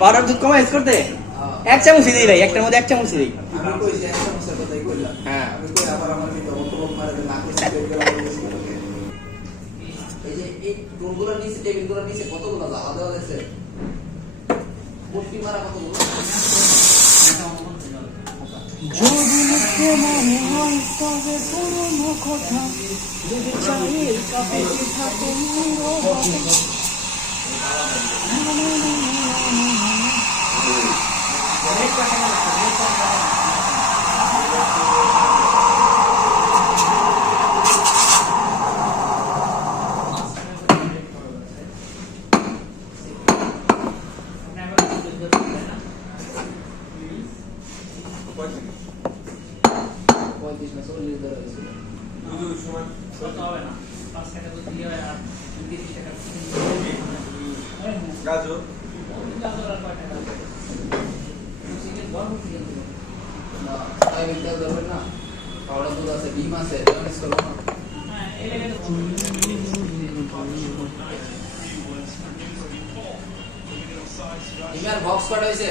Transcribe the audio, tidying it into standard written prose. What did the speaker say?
Powder দুধ কমা use করতে এক চামচ দিই ভাই, একটার মধ্যে এক চামচ দিই। হ্যাঁ যদি মুখে মনে হয় তবে পুরনো কথা, যদি চায়ের কাপে পিঠা গাজর না পাউডার দুধ আছে, ডিম আছে, ডিমের বক্স কটা হয়েছে।